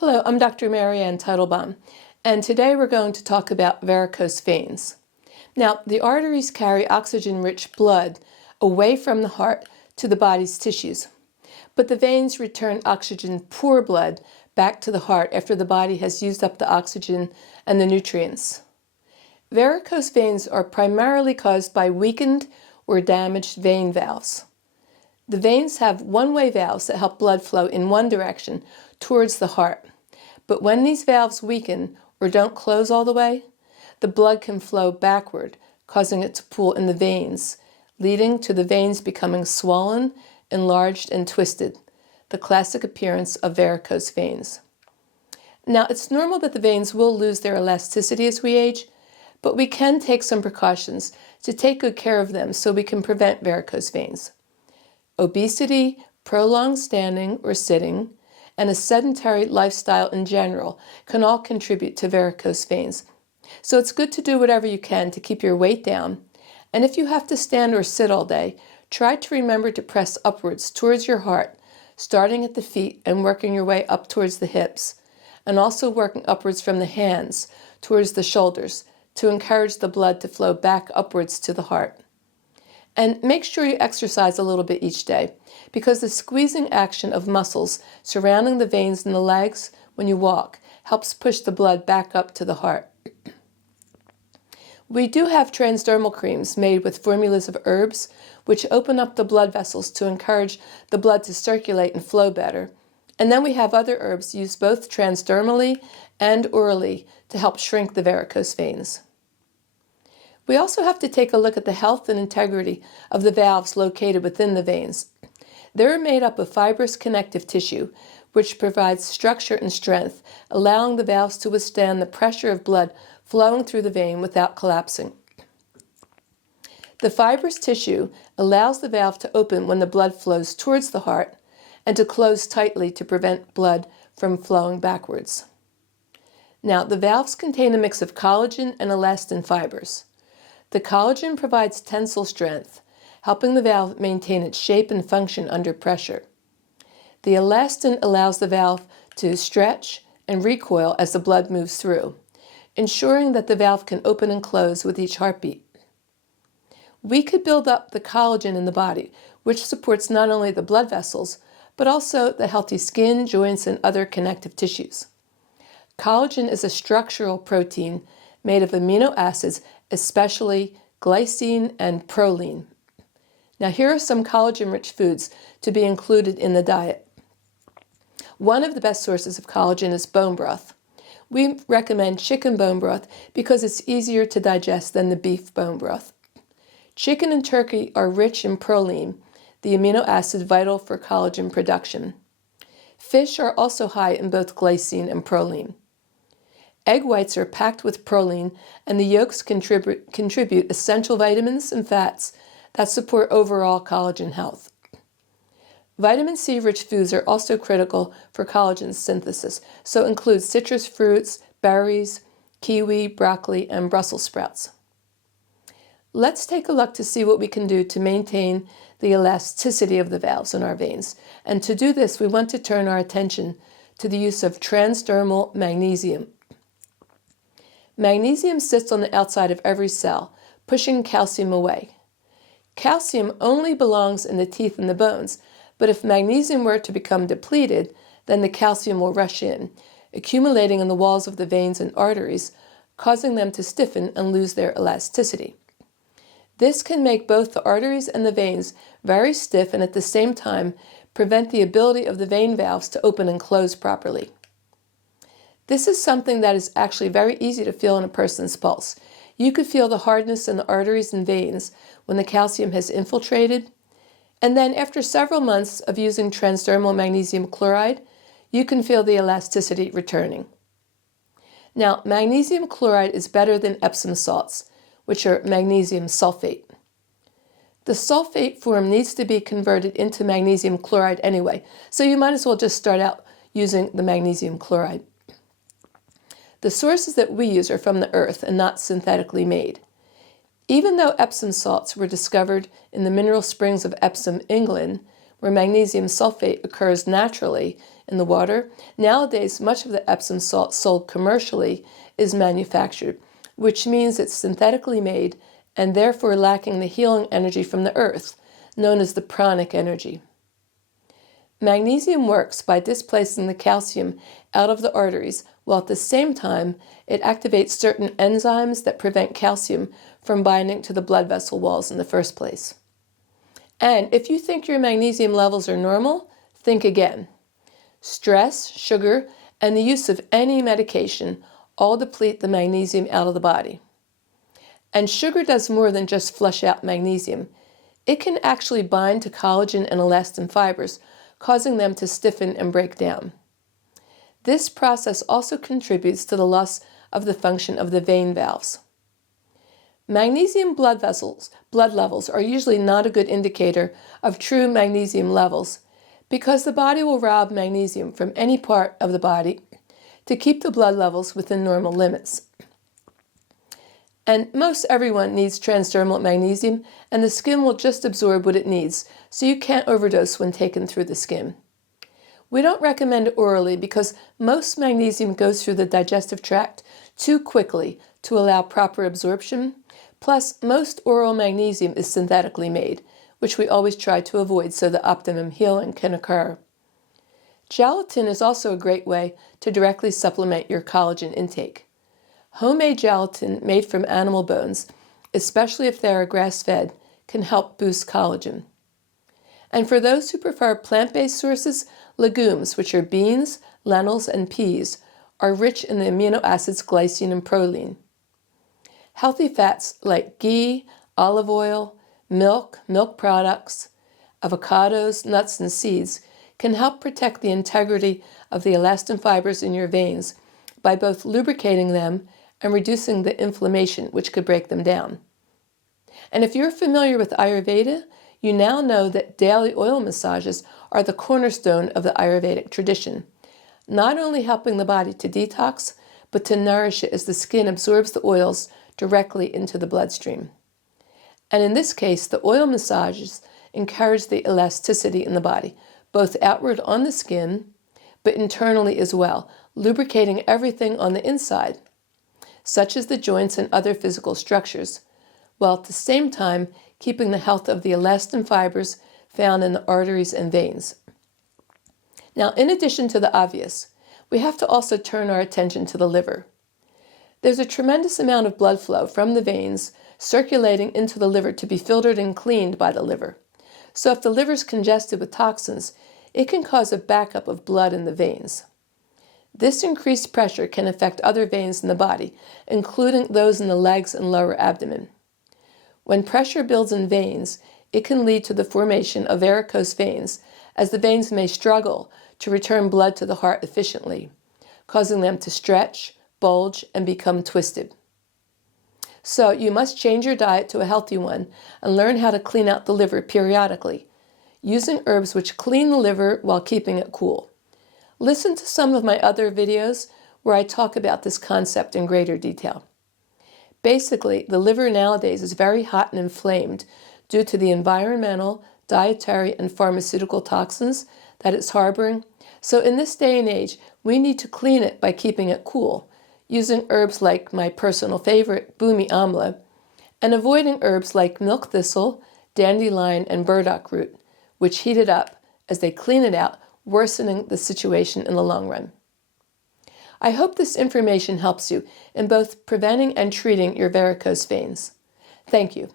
Hello, I'm Dr. Marianne Teitelbaum, and today we're going to talk about varicose veins. Now, the arteries carry oxygen-rich blood away from the heart to the body's tissues, but the veins return oxygen-poor blood back to the heart after the body has used up the oxygen and the nutrients. Varicose veins are primarily caused by weakened or damaged vein valves. The veins have one-way valves that help blood flow in one direction towards the heart. But when these valves weaken or don't close all the way, the blood can flow backward, causing it to pool in the veins, leading to the veins becoming swollen, enlarged, and twisted, the classic appearance of varicose veins. Now, it's normal that the veins will lose their elasticity as we age, but we can take some precautions to take good care of them so we can prevent varicose veins. Obesity, prolonged standing or sitting, and a sedentary lifestyle in general can all contribute to varicose veins. So it's good to do whatever you can to keep your weight down. And if you have to stand or sit all day, try to remember to press upwards towards your heart, starting at the feet and working your way up towards the hips, and also working upwards from the hands towards the shoulders to encourage the blood to flow back upwards to the heart. And make sure you exercise a little bit each day, because the squeezing action of muscles surrounding the veins in the legs when you walk helps push the blood back up to the heart. We do have transdermal creams made with formulas of herbs, which open up the blood vessels to encourage the blood to circulate and flow better. And then we have other herbs used both transdermally and orally to help shrink the varicose veins. We also have to take a look at the health and integrity of the valves located within the veins. They're made up of fibrous connective tissue, which provides structure and strength, allowing the valves to withstand the pressure of blood flowing through the vein without collapsing. The fibrous tissue allows the valve to open when the blood flows towards the heart and to close tightly to prevent blood from flowing backwards. Now, the valves contain a mix of collagen and elastin fibers. The collagen provides tensile strength, helping the valve maintain its shape and function under pressure. The elastin allows the valve to stretch and recoil as the blood moves through, ensuring that the valve can open and close with each heartbeat. We could build up the collagen in the body, which supports not only the blood vessels, but also the healthy skin, joints, and other connective tissues. Collagen is a structural protein made of amino acids, especially glycine and proline. Now, here are some collagen-rich foods to be included in the diet. One of the best sources of collagen is bone broth. We recommend chicken bone broth because it's easier to digest than the beef bone broth. Chicken and turkey are rich in proline, the amino acid vital for collagen production. Fish are also high in both glycine and proline. Egg whites are packed with proline, and the yolks contribute essential vitamins and fats that support overall collagen health. Vitamin C-rich foods are also critical for collagen synthesis, so include citrus fruits, berries, kiwi, broccoli, and Brussels sprouts. Let's take a look to see what we can do to maintain the elasticity of the valves in our veins. And to do this, we want to turn our attention to the use of transdermal magnesium. Magnesium sits on the outside of every cell, pushing calcium away. Calcium only belongs in the teeth and the bones, but if magnesium were to become depleted, then the calcium will rush in, accumulating in the walls of the veins and arteries, causing them to stiffen and lose their elasticity. This can make both the arteries and the veins very stiff and at the same time prevent the ability of the vein valves to open and close properly. This is something that is actually very easy to feel in a person's pulse. You could feel the hardness in the arteries and veins when the calcium has infiltrated. And then after several months of using transdermal magnesium chloride, you can feel the elasticity returning. Now, magnesium chloride is better than Epsom salts, which are magnesium sulfate. The sulfate form needs to be converted into magnesium chloride anyway, so you might as well just start out using the magnesium chloride. The sources that we use are from the earth and not synthetically made. Even though Epsom salts were discovered in the mineral springs of Epsom, England, where magnesium sulfate occurs naturally in the water. Nowadays, much of the Epsom salt sold commercially is manufactured, which means it's synthetically made and therefore lacking the healing energy from the earth, known as the pranic energy. Magnesium works by displacing the calcium out of the arteries, while at the same time it activates certain enzymes that prevent calcium from binding to the blood vessel walls in the first place. And if you think your magnesium levels are normal, think again. Stress, sugar, and the use of any medication all deplete the magnesium out of the body. And sugar does more than just flush out magnesium. It can actually bind to collagen and elastin fibers, causing them to stiffen and break down. This process also contributes to the loss of the function of the vein valves. Magnesium blood levels are usually not a good indicator of true magnesium levels because the body will rob magnesium from any part of the body to keep the blood levels within normal limits. And most everyone needs transdermal magnesium, and the skin will just absorb what it needs, so you can't overdose when taken through the skin. We don't recommend it orally because most magnesium goes through the digestive tract too quickly to allow proper absorption. Plus, most oral magnesium is synthetically made, which we always try to avoid so the optimum healing can occur. Gelatin is also a great way to directly supplement your collagen intake. Homemade gelatin made from animal bones, especially if they are grass-fed, can help boost collagen. And for those who prefer plant-based sources, legumes, which are beans, lentils, and peas, are rich in the amino acids glycine and proline. Healthy fats like ghee, olive oil, milk products, avocados, nuts, and seeds can help protect the integrity of the elastin fibers in your veins by both lubricating them and reducing the inflammation which could break them down. And if you're familiar with Ayurveda, you now know that daily oil massages are the cornerstone of the Ayurvedic tradition, not only helping the body to detox, but to nourish it as the skin absorbs the oils directly into the bloodstream. And in this case, the oil massages encourage the elasticity in the body, both outward on the skin, but internally as well, lubricating everything on the inside, such as the joints and other physical structures, while at the same time keeping the health of the elastin fibers found in the arteries and veins. Now, in addition to the obvious, we have to also turn our attention to the liver. There's a tremendous amount of blood flow from the veins circulating into the liver to be filtered and cleaned by the liver. So if the liver is congested with toxins, it can cause a backup of blood in the veins. This increased pressure can affect other veins in the body, including those in the legs and lower abdomen. When pressure builds in veins, it can lead to the formation of varicose veins, as the veins may struggle to return blood to the heart efficiently, causing them to stretch, bulge, and become twisted. So you must change your diet to a healthy one and learn how to clean out the liver periodically, using herbs which clean the liver while keeping it cool. Listen to some of my other videos where I talk about this concept in greater detail. Basically, the liver nowadays is very hot and inflamed due to the environmental, dietary, and pharmaceutical toxins that it's harboring. So in this day and age, we need to clean it by keeping it cool, using herbs like my personal favorite, Bhumi Amla, and avoiding herbs like milk thistle, dandelion, and burdock root, which heat it up as they clean it out, worsening the situation in the long run. I hope this information helps you in both preventing and treating your varicose veins. Thank you.